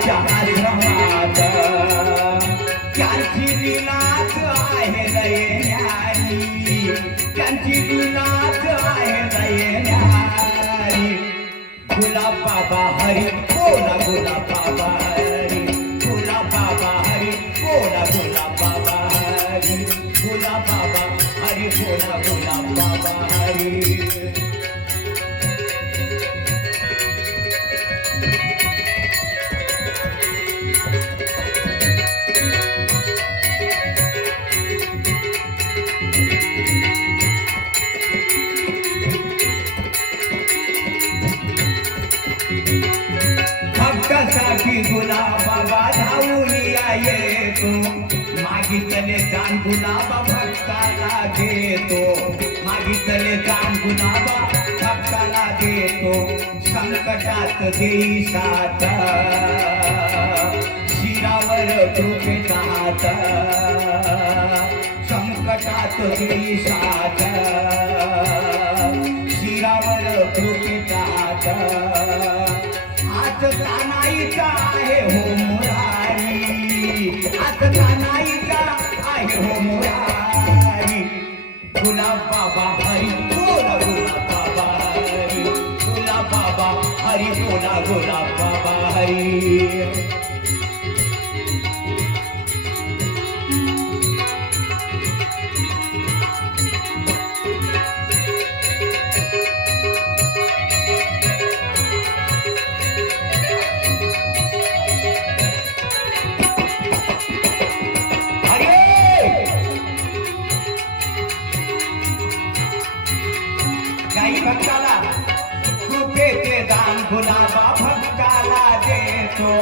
बाबाच्या आश्रमात त्यांची लीलाच आहे दयेन्यारी त्यांची लीलाच आहे दयेन्यारी गुलाब बाबा हरी बोला गुलाब बाबा हरी गुलाब बाबा हरी बोला गुलाब बाबा हरी गुलाब बाबा हरी बोला गुलाब बाबा हरी भक्तासाठी गुलाब बाबा धावून येतो मागितले दान गुलाब भक्ताला देतो मागितले दान गुलाब भक्ताला देतो संकटात देई साथ शिरावर कृपेचा हात संकटात देई साथ शिरावर कृपेचा हात आज तानाईचा आहे हो मुरारी आज तानाईचा आहे हो मुरारी गुलाब बाबा हरी बोला गुलाब बाबा हरी गुलाब बाबा हरी बोला गुलाब बाबा हरी काही भक्ताला कृपेचे दान गुलाबा भक्ताला देतो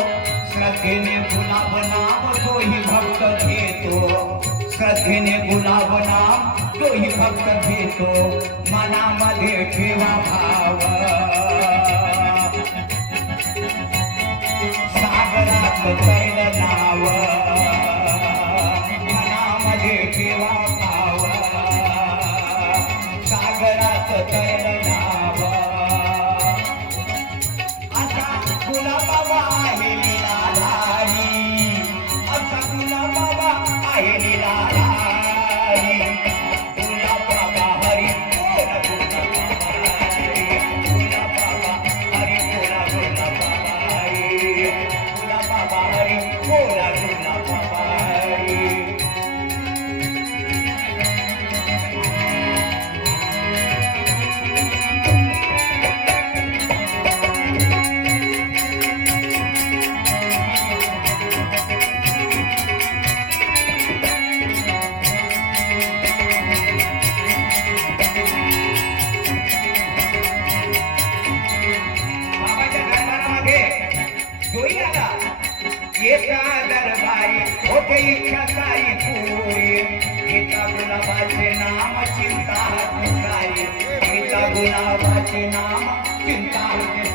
श्रद्धेने गुलाब नाम तोही भक्त घेतो श्रद्धेने गुलाब नाम तोही भक्त घेतो मनामध्ये ठेवा भाव सागरात तैल नाव मनामध्ये ठेवा भाव सागरात तैल नाव असा गुलाबाबा आहे लीलाधारी असा गुलाबाबा आहे लीलाधारी गुलाबाबा हरी बोला गुलाबाबा हरी गुलाबाबा हरी बोला गुलाबाबा हरी गुलाबाबा हरी बोला गुलाबाबा हरी एका दरबारी होते इच्छा सारी पुरी एका गुलाबाचे नाम चिंता सारी एका गुलाबाचे नाम चिंता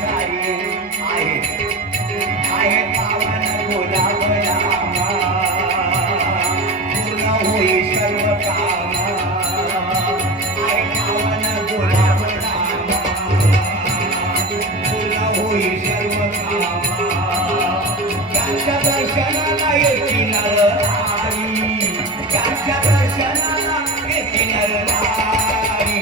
सारी आहे पावन गुलाब नामा पूर्ण होई सर्व काम आहे पावन गुलाब नामा पूर्ण होई सर्व काम त्यांच्या दर्शनाला येती नरनारी त्यांच्या दर्शनाला येती नरनारी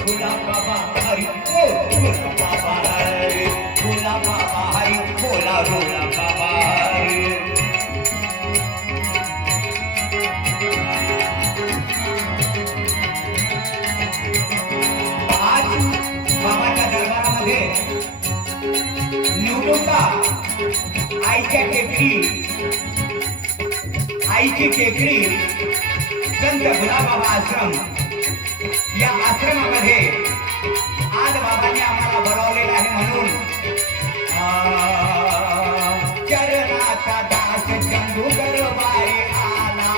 गुलाब बाबा हरी गुलाब बाबा हरी गुलाब बाबा हरी बोला गुलाब बाबा हरी आज बाबाच्या दरबारामध्ये निवडुका आईची टेकडी संत गुलाबाबा आश्रम या आश्रमामध्ये आज बाबांनी आम्हाला बोलावलेलं आहे म्हणून चरणाचा दास चंदू दरबारी आला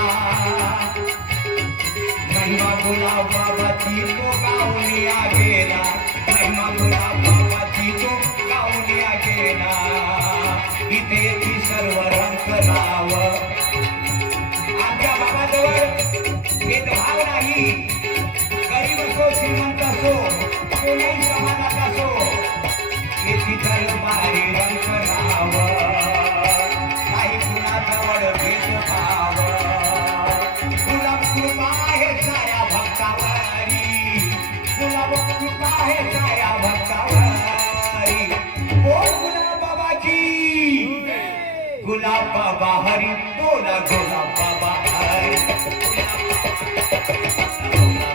महिमा गुलाबाबाची तो गाऊनिया गेला महिमा गुलाबाबाची तो गाऊनिया गेला इथे ती सर्व रंग नाव आमच्या बाबाजवळ भेदभाव नाही गरीब असो श्रीमंत असो कोणीही समाजात असो येथे दरबारी रंग नाव बाबा हरी बोला भोला बाबा हरी बोला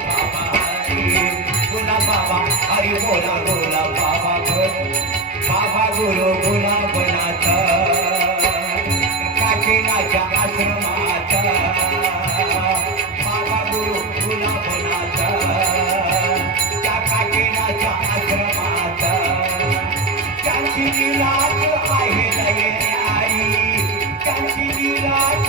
बाबा हरी बोला बाबा हरी बोला बोला बाबा बाबा गुरु गुलाबनाथ काशीनाथच्या आश्रमात बाबा गुरु गुलाबनाथ त्या काशीनाथच्या आश्रमात त्यांची लीलाच आहे लय न्यारी त्यांची लीलाच